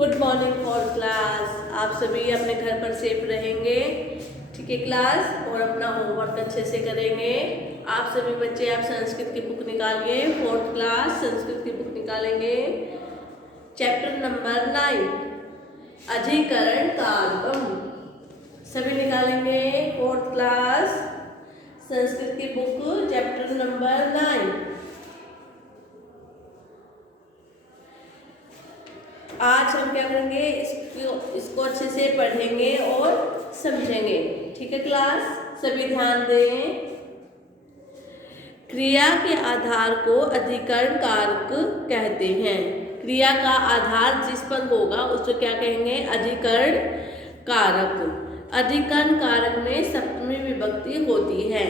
Good morning for class. आप सभी अपने घर पर सेफ रहेंगे, ठीक है क्लास, और अपना होमवर्क अच्छे से करेंगे। आप सभी बच्चे आप संस्कृत की बुक निकालिए, 4th क्लास संस्कृत की बुक निकालेंगे। चैप्टर नंबर 9 अधिकरण कारकम, सभी निकालेंगे 4th क्लास संस्कृत की बुक, चैप्टर नंबर 9। आज हम क्या करेंगे, इसको अच्छे से पढ़ेंगे और समझेंगे, ठीक है क्लास, सभी ध्यान दें। क्रिया के आधार को अधिकरण कारक कहते हैं। क्रिया का आधार जिस पर होगा उसको क्या कहेंगे, अधिकरण कारक। अधिकरण कारक में सप्तमी विभक्ति होती है।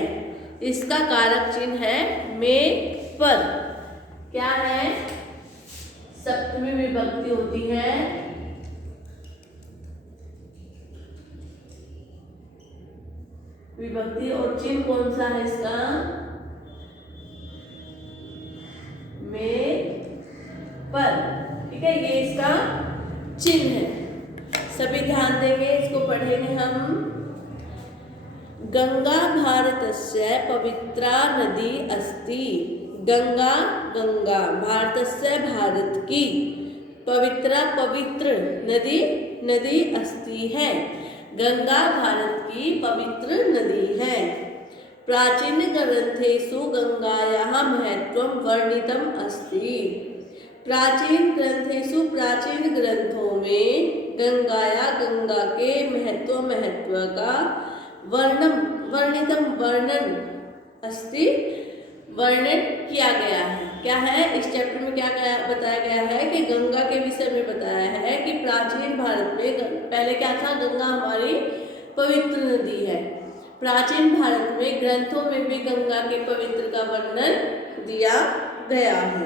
इसका कारक चिन्ह है में पर। क्या है, सप्तमी विभक्ति होती है। विभक्ति और चिन्ह कौन सा है इसका, में पर, ठीक है, ये इसका चिन्ह है। सभी ध्यान देंगे, इसको पढ़ेंगे हम। गंगा भारतस्य पवित्रा नदी अस्ति। गंगा, गंगा भारतस्य भारत की, पवित्रा पवित्र, नदी नदी अस्ति है। गंगा भारत की पवित्र नदी है। प्राचीन ग्रंथेषु गंगायाः महत्वं वर्णितम् अस्ति। प्राचीन ग्रंथेषु, प्राचीन ग्रंथों में गंगाया, गंगा के महत्व का वर्णन अस्ति, वर्णन किया गया है। क्या है, इस चैप्टर में क्या बताया गया है कि गंगा के विषय में बताया है कि प्राचीन भारत में पहले क्या था, गंगा हमारी पवित्र नदी है। प्राचीन भारत में ग्रंथों में भी गंगा के पवित्र का वर्णन दिया गया है।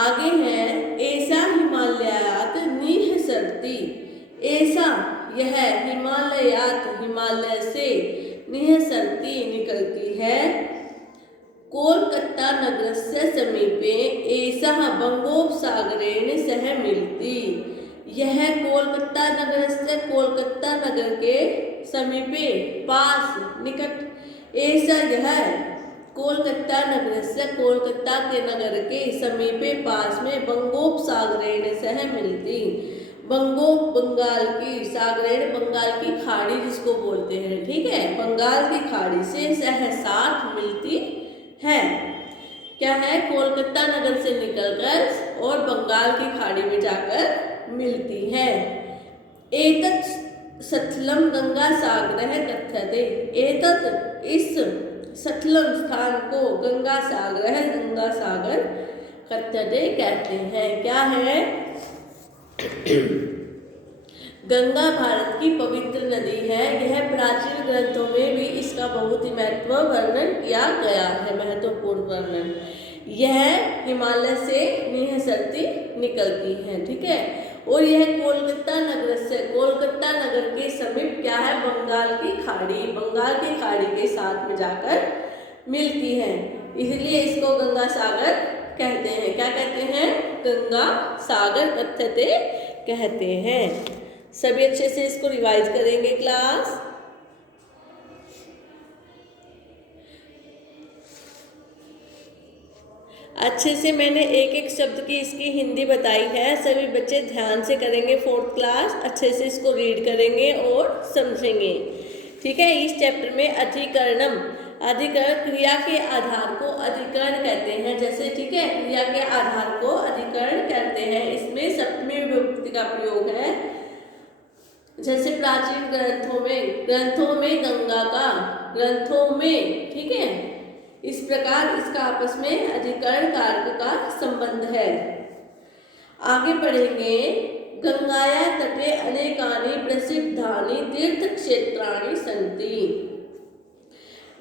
आगे है, ऐसा हिमालयात निःसरति। ऐसा यह हिमालयात, हिमालय से, निःसरति निकलती है। कोलकाता नगरस्य समीपे एषः बंगोपसागरेण सह मिलति। यह कोलकाता नगरस्य, कोलकाता नगर के समीपे, पास, निकट, ऐसा यह कोलकाता नगरस्य, कोलकाता के नगर के समीपे, पास में, बंगोपसागरेण सह मिलती। बंगाल की, सागरेण बंगाल की खाड़ी जिसको बोलते हैं, ठीक है, बंगाल की खाड़ी से सह साथ मिलती है। क्या है, कोलकाता नगर से निकलकर और बंगाल की खाड़ी में जाकर मिलती है। एतत् सथलम गंगा सागरः कथ्यते। एतत्, इस, सथलम स्थान को, गंगा सागरः, गंगा सागर, कथ्यते कहते हैं। क्या है, गंगा भारत की पवित्र नदी है। यह प्राचीन ग्रंथों में भी इसका बहुत ही महत्व वर्णन किया गया है, महत्वपूर्ण वर्णन। यह हिमालय से निःसरती निकलती है, ठीक है, और यह कोलकाता नगर से, कोलकाता नगर के समीप क्या है, बंगाल की खाड़ी, बंगाल की खाड़ी के साथ में जाकर मिलती है, इसलिए इसको गंगा सागर कहते हैं। क्या कहते हैं, गंगा सागर कथ्यते कहते हैं। सभी अच्छे से इसको रिवाइज करेंगे क्लास। अच्छे से मैंने एक एक शब्द की इसकी हिंदी बताई है, सभी बच्चे ध्यान से करेंगे। 4th क्लास अच्छे से इसको रीड करेंगे और समझेंगे, ठीक है। इस चैप्टर में अधिकरणम, अधिकरण, क्रिया के आधार को अधिकरण कहते हैं, जैसे, ठीक है, क्रिया के आधार को अधिकरण कहते हैं। इसमें सप्तमी विभक्ति का प्रयोग है, जैसे प्राचीन ग्रंथों में गंगा का, ग्रंथों में, ठीक है, इस प्रकार इसका आपस में अधिकरण कारक का संबंध है। आगे पढ़ेंगे, गंगाया तटे अनेकानि प्रसिद्धानि तीर्थ क्षेत्राणि सन्ति।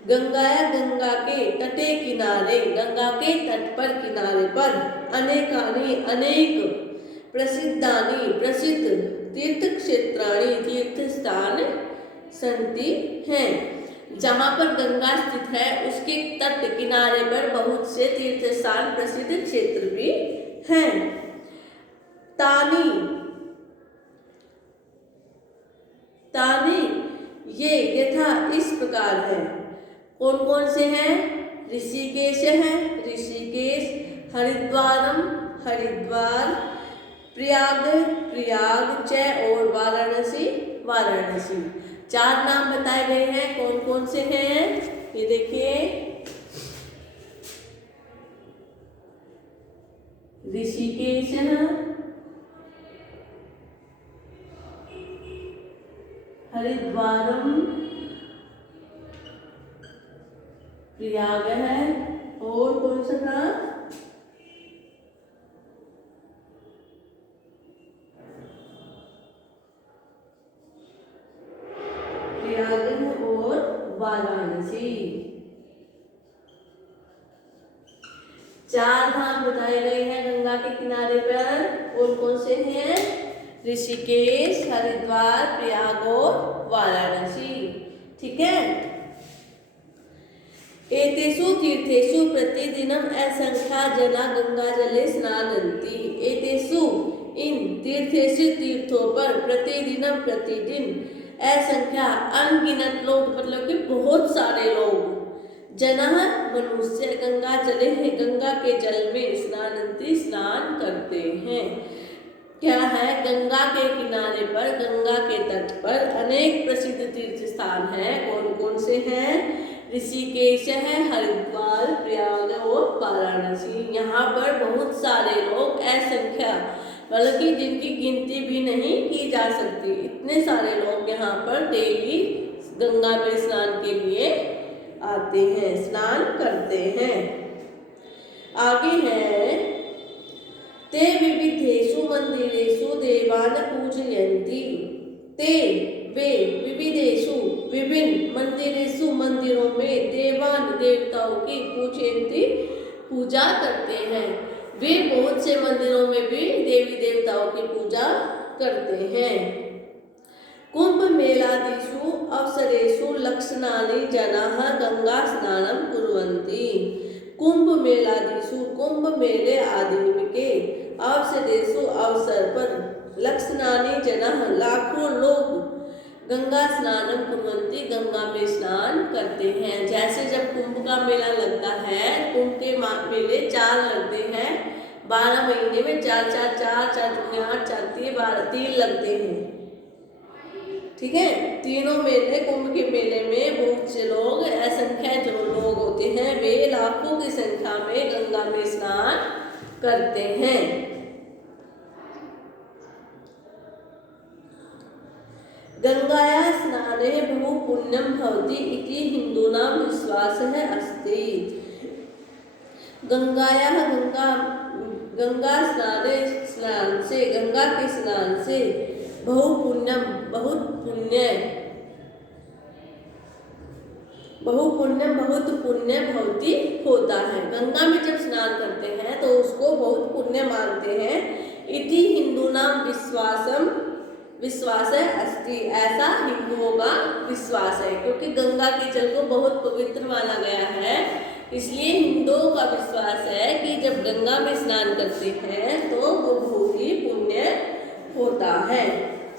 गंगाया, गंगा के तटे किनारे, गंगा के तट पर, किनारे पर, अनेकानि अनेक, प्रसिद्धानि प्रसिद्ध, तीर्थ क्षेत्राणि तीर्थ स्थान सन्ति हैं। जहाँ पर गंगा स्थित है उसके तट किनारे पर बहुत से तीर्थ स्थान, प्रसिद्ध क्षेत्र भी हैं। तानी, तानी ये यथा इस प्रकार है। कौन कौन से हैं? ऋषिकेश है, ऋषिकेश, हरिद्वारम, हरिद्वार, प्रयाग, प्रयाग च, और वाराणसी, वाराणसी। 4 नाम बताए गए हैं। कौन कौन से हैं? ये देखिए, ऋषिकेश, हरिद्वारम, प्रयाग है, और कौन सा था? प्रयाग है और वाराणसी। 4 धाम बताए गए हैं गंगा के किनारे पर। और कौन से हैं? ऋषिकेश, हरिद्वार, प्रयाग और वाराणसी। ठीक है। एतेषु तीर्थेषु प्रतिदिनम असंख्या जना गंगा जले स्नानन्ति। एतेषु इन तीर्थेषु तीर्थों पर प्रतिदिनम प्रतिदिन असंख्या अनगिनत लोग, मतलब कि बहुत सारे लोग, जनः मनुष्य, गंगा जले है गंगा के जल में, स्नानन्ति स्नान करते हैं। क्या है? गंगा के किनारे पर, गंगा के तट पर अनेक प्रसिद्ध तीर्थ स्थान हैं। कौन कौन से हैं? ऋषिकेश है, हरिद्वार, प्रयाग और वाराणसी। यहाँ पर बहुत सारे लोग असंख्या, बल्कि जिनकी गिनती भी नहीं की जा सकती, इतने सारे लोग यहाँ पर डेली गंगा में स्नान के लिए आते हैं, स्नान करते हैं। आगे है, ते विविधेषु मंदिरेषु देवान पूजयन्ति। ते वे विविधेषु विभिन्न मंदिरेषु मंदिरों में देवान देवताओं की पूजयन्ति पूजा करते हैं। वे बहुत से मंदिरों में भी देवी देवताओं की पूजा करते हैं। कुंभ मेलादिषु अवसरेषु लक्षणानि जनाः गंगा स्नानं कुर्वन्ति। कुंभ मेलादिषु, कुंभ मेले आदि के अवसरेषु, अवसर पर, लक्षणानि जनाः लाखों लोग गंगा स्नानं कुर्वन्ति गंगा में स्नान करते हैं। जैसे जब कुंभ का मेला लगता है, कुंभ के मेले 4 लगते हैं, 12 महीने में 4 4 4 4 दूनी 8 4 3 12 3 लगते हैं। ठीक है। तीनों मेले, कुंभ के मेले में बहुत से लोग, असंख्य जो लोग होते हैं, वे लाखों की संख्या में गंगा में स्नान करते हैं। गंगाया स्नाने बहु पुण्यम भवति इति हिंदूनां विश्वासः अस्ति। गंगाया, गंगा स्नान से, गंगा के स्नान से बहु पुण्यम, बहुत पुण्य, बहुत पुण्य भवति होता है। गंगा में जब स्नान करते हैं तो उसको बहुत पुण्य मानते हैं। इति हिंदूनां विश्वास है अस्ति, ऐसा हिंदुओं का विश्वास है। क्योंकि गंगा के जल को बहुत पवित्र माना गया है, इसलिए हिंदुओं का विश्वास है कि जब गंगा में स्नान करते हैं तो वो बहुत ही पुण्य होता है।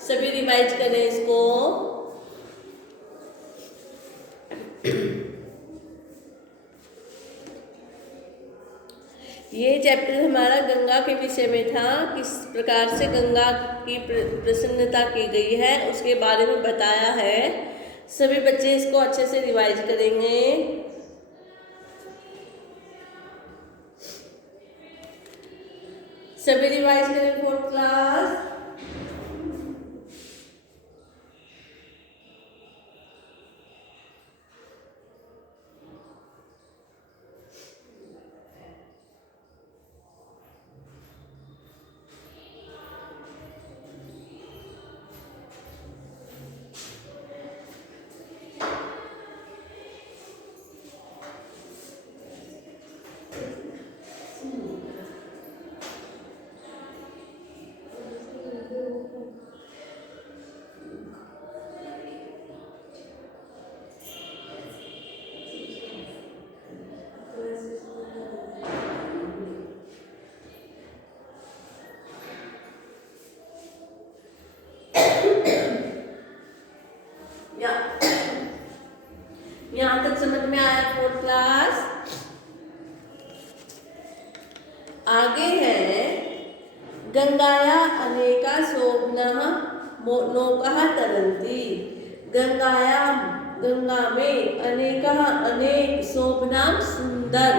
सभी रिवाइज करें इसको। ये चैप्टर हमारा गंगा के विषय में था, किस प्रकार से गंगा की प्रसन्नता की गई है उसके बारे में बताया है। सभी बच्चे इसको अच्छे से रिवाइज करेंगे। सभी रिवाइज करें 4th क्लास। यहाँ तक समझ में आया फोर्थ क्लास। आगे है गंगाया अनेका शोभनः नौकाः तरन्ति। गंगाया गंगा में अनेक शोभनाम सुंदर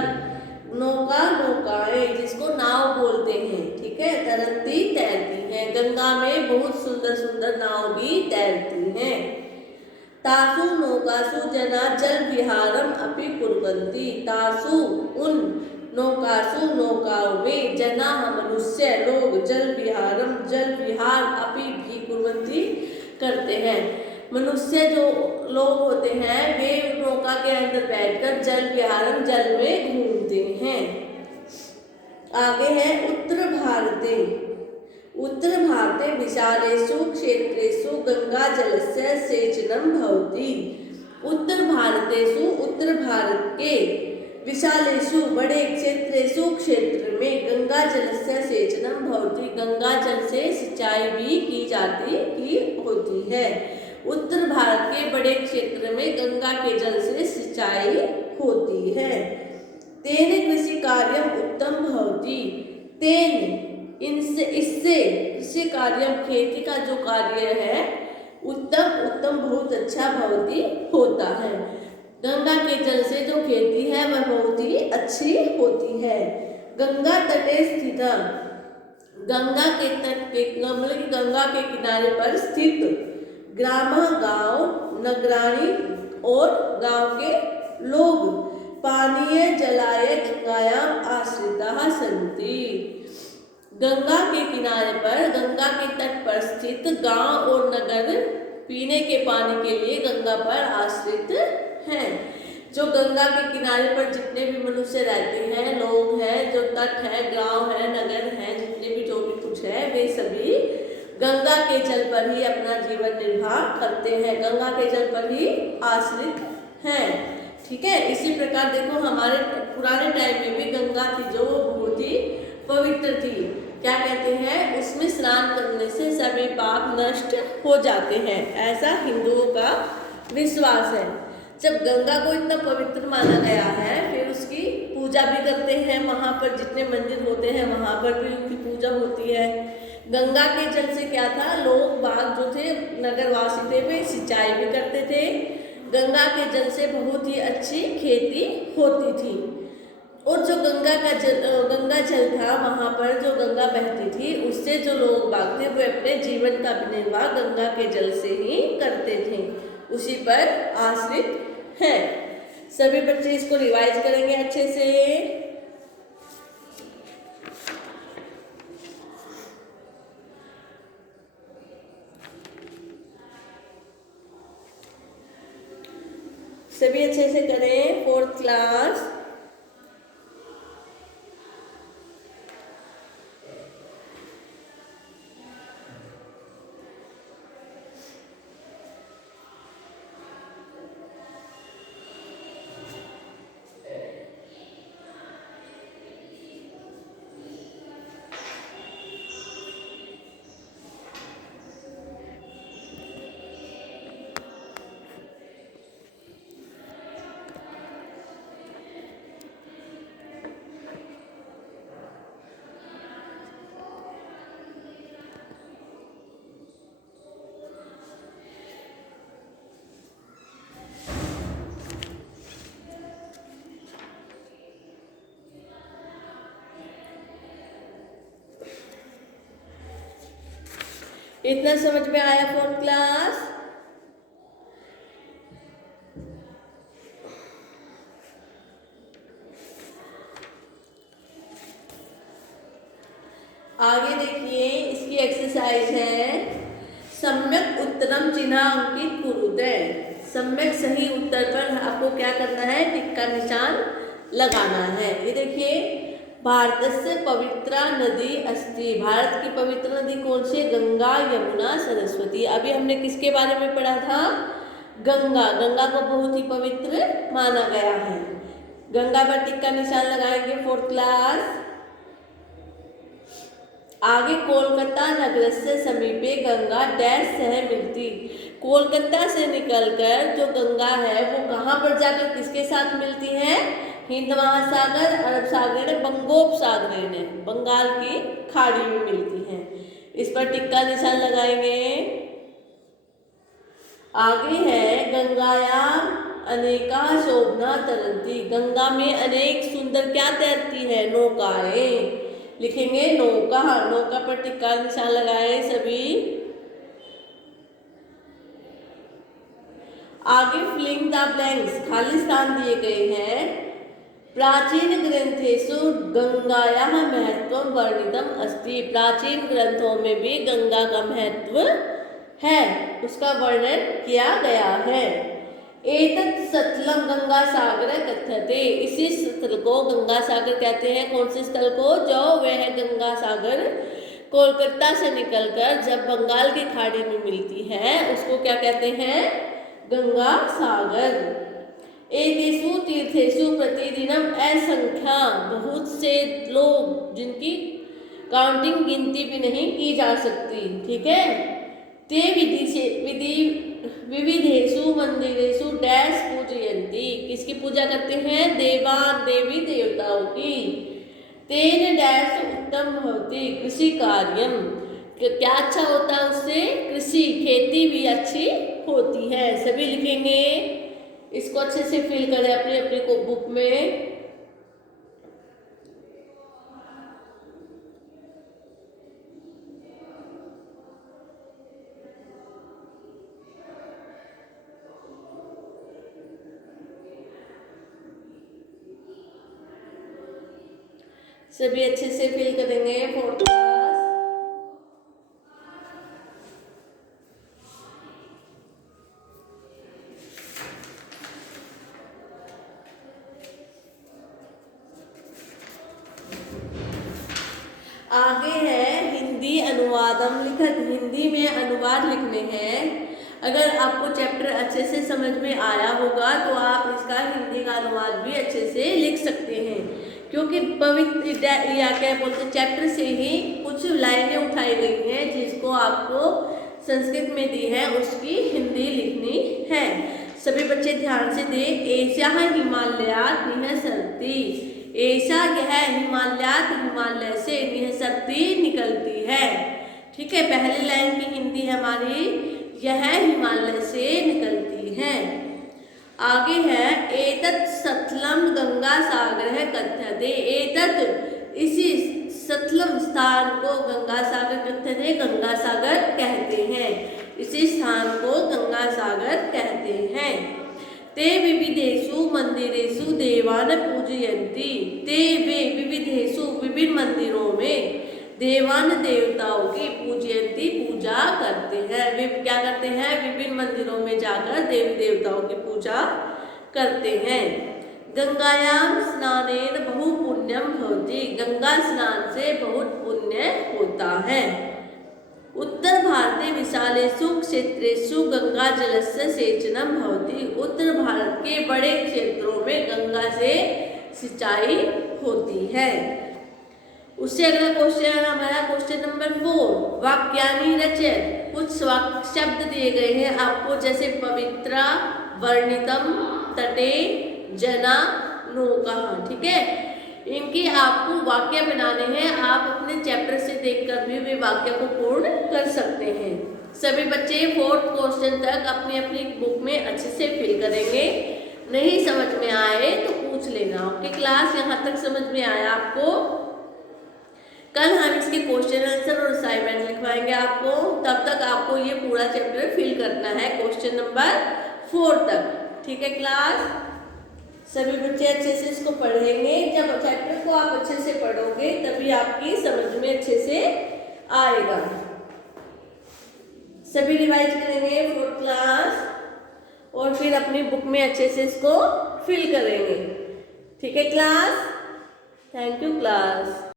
नौकाएं जिसको नाव बोलते हैं, ठीक है, तरंती तैरती हैं। गंगा में बहुत सुंदर सुंदर नाव भी तैरती हैं। तासु नौकासु जना जल विहारम अपि कुर्वन्ति। तासु उन नौकासु नौकाओं में जना मनुष्य लोग जल विहार अपि भी कुर्वन्ति करते हैं। मनुष्य जो लोग होते हैं वे नौका के अंदर बैठकर जल विहारम जल में घूमते हैं। आगे है उत्तर भारते विशालेषु क्षेत्रेषु गंगा जलस्य सेचनम भवति। उत्तर भारत के विशालेषु बड़े क्षेत्र में गंगा जलस्य सेचनम भवति। गंगा जल से सिंचाई भी की होती है। उत्तर भारत के बड़े क्षेत्र में गंगा के जल से सिंचाई होती है। तेन कृषि कार्यम उत्तम भवति। इससे कृषि कार्यम खेती का जो कार्य है उत्तम बहुत अच्छा भवति होता है। गंगा के जल से जो खेती है वह बहुत ही अच्छी होती है। गंगा तटे स्थित, गंगा के तट पे मतलब गंगा के किनारे पर स्थित ग्राम गांव नगराणी और गांव के लोग पानीय जलाय गंगायाम आश्रिताः सन्ति। गंगा के किनारे पर गंगा के तट पर स्थित गांव और नगर पीने के पानी के लिए गंगा पर आश्रित हैं। जो गंगा के किनारे पर जितने भी मनुष्य रहते हैं, लोग हैं, जो तट है, गांव है, नगर है, जितने भी जो भी कुछ है वे सभी गंगा के जल पर ही अपना जीवन निर्वाह करते हैं, गंगा के जल पर ही आश्रित हैं, ठीक है। इसी प्रकार देखो हमारे पुराने टाइम में भी गंगा थी जो बहुत ही पवित्र थी। क्या कहते हैं, उसमें स्नान करने से सभी पाप नष्ट हो जाते हैं, ऐसा हिंदुओं का विश्वास है। जब गंगा को इतना पवित्र माना गया है फिर उसकी पूजा भी करते हैं। वहाँ पर जितने मंदिर होते हैं वहाँ पर भी उनकी पूजा होती है। गंगा के जल से क्या था, लोग बाग जो थे नगरवासी थे वे सिंचाई भी करते थे। गंगा के जल से बहुत ही अच्छी खेती होती थी। और जो गंगा जल था वहाँ पर जो गंगा बहती थी उससे जो लोग बाग थे वे अपने जीवन का निर्वाह गंगा के जल से ही करते थे, उसी पर आश्रित हैं। सभी बच्चे इसको रिवाइज करेंगे अच्छे से। सभी अच्छे से करें। फोर्थ क्लास इतना समझ में आया फोर्थ क्लास। आगे देखिए इसकी एक्सरसाइज है सम्यक उत्तरम चिन्हांकित कुरुते। सम्यक सही उत्तर पर आपको क्या करना है, टिक का निशान लगाना है। ये देखिए भारतस्य पवित्रा नदी अस्ति। भारत की पवित्र नदी कौन सी? गंगा यमुना सरस्वती। अभी हमने किसके बारे में पढ़ा था? गंगा। गंगा को बहुत ही पवित्र माना गया है। गंगा पर टिक का निशान लगाएंगे फोर्थ क्लास। आगे कोलकाता नगरस्य समीपे गंगा डैश सह मिलती। कोलकाता से निकलकर जो गंगा है वो कहाँ पर जाकर किसके साथ मिलती है? हिंद महासागर, अरब सागर, बंगोपसागर में, बंगाल की खाड़ी में मिलती है। इस पर टिक्का निशान लगाएंगे। आगे है गंगायाम अनेका शोभना तरंती। गंगा में अनेक सुंदर क्या तैरती है? नौकाएं। लिखेंगे नौका, नौका पर टिक्का निशान लगाए सभी। आगे फिलिंग द ब्लैंक्स, खाली स्थान दिए गए हैं। प्राचीन ग्रंथेषु गंगायाः महत्वं वर्णितम् अस्ति। प्राचीन ग्रंथों में भी गंगा का महत्व है, उसका वर्णन किया गया है। एतत् सतलम गंगा सागर कथ्यते। इसी स्थल को गंगा सागर कहते हैं। कौन से स्थल को? जो वह गंगा सागर कोलकाता से निकलकर जब बंगाल की खाड़ी में मिलती है उसको क्या कहते हैं? गंगा सागर। एतेषु तीर्थेषु प्रतिदिनम असंख्या, बहुत से लोग जिनकी काउंटिंग गिनती भी नहीं की जा सकती, ठीक है। ते विविधेषु मंदिरेषु डैश पूजयन्ति। किसकी पूजा करते हैं? देवान देवी देवताओं की। तेन डैश उत्तम भवति कृषि कार्यम। क्या अच्छा होता है उससे? कृषि, खेती भी अच्छी होती है। सभी लिखेंगे। इसको अच्छे से फिल करें अपनी अपनी बुक में। सभी अच्छे से फिल करेंगे। Fourth class. आगे है हिंदी अनुवादम लिखत। हिंदी में अनुवाद लिखने हैं। अगर आपको चैप्टर अच्छे से समझ में आया होगा तो आप इसका हिंदी का अनुवाद भी अच्छे से लिख सकते हैं, क्योंकि पवित्र या क्या बोलते चैप्टर से ही कुछ लाइनें उठाई गई हैं जिसको आपको संस्कृत में दी है, उसकी हिंदी लिखनी है। सभी बच्चे ध्यान से दें। एषा हिमालयात् निःसरति। ऐसा यह हिमालयात, हिमालय से निःसरति निकलती है, ठीक है। पहली लाइन की हिंदी हमारी, यह हिमालय से निकलती है। आगे है एतत् सतलम गंगा सागर है कथ्यते। एतत्, इसी सतलम स्थान को गंगा सागर कथ्यते, गंगा सागर कहते हैं। इसी स्थान को गंगा सागर कहते हैं। ते विविधेषु मंदिरेषु देवान पूजयन्ति। ते वे विविधेषु, विभिन्न मंदिरों में, देवान देवताओं की, पूजयन्ति पूजा करते हैं। वे क्या करते हैं? विभिन्न मंदिरों में जाकर देवी देवताओं की पूजा करते हैं। गंगायाम स्नानेन बहु पुण्यम भवति। गंगा स्नान से बहुत पुण्य होता है। उत्तर भारते विशालेषु क्षेत्रेषु गंगा जलस्य सेचनम भवति। उत्तर भारत के बड़े क्षेत्रों में गंगा से सिंचाई होती है। उससे अगला क्वेश्चन हमारा क्वेश्चन नंबर 4। वाक्यानि रचय। कुछ शब्द दिए गए हैं आपको, जैसे पवित्रा, वर्णितम, तटे, जना, नौका, ठीक है। इनकी आपको वाक्य बनाने हैं। आप अपने चैप्टर से देखकर भी वे वाक्य को पूर्ण कर सकते हैं। सभी बच्चे 4th क्वेश्चन तक अपनी अपनी बुक में अच्छे से फिल करेंगे। नहीं समझ में आए तो पूछ लेना। ओके क्लास, यहाँ तक समझ में आया आपको? कल हम इसके क्वेश्चन आंसर और असाइनमेंट लिखवाएंगे आपको। तब तक आपको ये पूरा चैप्टर फिल करना है क्वेश्चन नंबर 4 तक, ठीक है क्लास। सभी बच्चे अच्छे से इसको पढ़ेंगे। जब चैप्टर को आप अच्छे से पढ़ोगे तभी आपकी समझ में अच्छे से आएगा। सभी रिवाइज करेंगे 4th क्लास और फिर अपनी बुक में अच्छे से इसको फिल करेंगे, ठीक है क्लास। Thank you class.